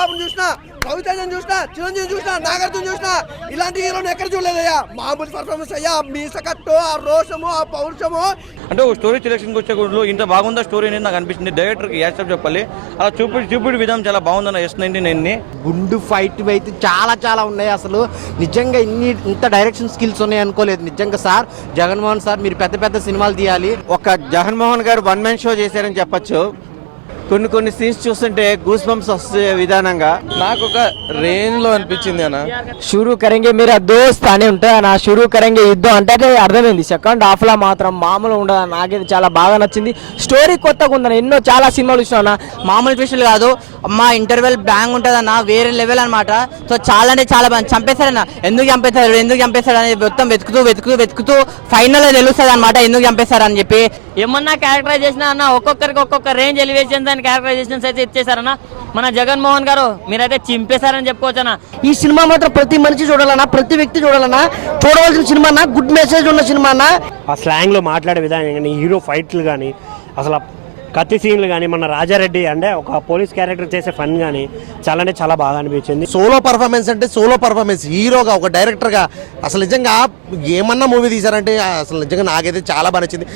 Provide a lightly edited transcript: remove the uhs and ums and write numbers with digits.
బాబుని చూసినా, రవితేజన్ చూసినా, చిరంజీవి చూసినా, నాగార్జున చూసినా, ఇలాంటి హీరోని ఎక్కడ చూడలేదయ్యా. మామూలు పర్ఫార్మెన్స్ అయ్యా. మీసకట్టు, ఆ రోషము, ఆ పౌరుషము. అంటే ఒక స్టోరీ సెలెక్షన్కి వచ్చే కూడా ఇంత బాగుందా స్టోరీ అనేది నాకు అనిపించింది. డైరెక్టర్కి యాక్సెప్ట్ చెప్పాలి. అలా చూపిడి విధానం చాలా బాగుందన్న S99 గుండు ఫైట్ అయితే చాలా ఉన్నాయి. అసలు నిజంగా ఇంత డైరెక్షన్ స్కిల్స్ ఉన్నాయి అనుకోలేదు నిజంగా. సార్ జగన్మోహన్ సార్, మీరు పెద్ద సినిమాలు తీయాలి. ఒక జగన్మోహన్ గారు వన్ మ్యాన్ షో చేశారని చెప్పొచ్చు. కొన్ని సీన్స్ చూస్తుంటే గూస్ బంప్స్ వస్తే విధానంగా నాకు ఒక రేంజ్ లో అనిపించింది అన్న. షురూ కరెంగే మీరా దోస్త్ అని ఉంటుంది అన్న. షురూ కరెంగే యుద్ధం అంటే అర్థమైంది. సెకండ్ హాఫ్ లో మాత్రం మామూలు ఉండదు. నాకైతే చాలా బాగా నచ్చింది. స్టోరీ కొత్తగా ఉందన్న. ఎన్నో చాలా సినిమాలు చూసినా మామూలు ట్విస్టులు కాదు. అమ్మ ఇంటర్వెల్ బ్యాంగ్ ఉంటుంది అన్న, వేరే లెవెల్ అనమాట. సో చాలా అంటే చాలా బాగా చంపేశారన్న. ఎందుకు చంపేశాడు అనేది మొత్తం వెతుకుతూ ఫైనల్ తెలుస్తుంది అనమాట ఎందుకు చంపేశారు అని చెప్పి. ఏమన్నా క్యారెక్టరైజేషన్ అన్న ఒక్కొక్కరికి ఒక్కొక్క రేంజ్ ఎలివేషన్ దాని క్యారెక్టరైజేషన్స్ అయితే ఇచ్చేసారన్న. మన జగన్మోహన్ గారు మీరైతే చింపేశారని చెప్పుకోవచ్చనా. ఈ సినిమా మాత్రం ప్రతి మనిషి చూడాలన్నా, ప్రతి వ్యక్తి చూడాలన్నా, చూడవలసిన సినిమా అన్న. గుడ్ మెసేజ్ ఉన్న సినిమా అన్న. ఆ స్లాంగ్ లో మాట్లాడే విధానం కానీ, హీరో ఫైట్లు కానీ, అసలు కత్తి సీన్లు కానీ, మన రాజారెడ్డి అంటే ఒక పోలీస్ క్యారెక్టర్ చేసే ఫన్ కానీ చాలా బాగా అనిపించింది. సోలో పర్ఫార్మెన్స్ అంటే సోలో పర్ఫార్మెన్స్. హీరోగా, ఒక డైరెక్టర్గా అసలు నిజంగా ఏమన్నా మూవీ తీశారంటే అసలు నిజంగా నాకైతే చాలా బాగా నచ్చింది.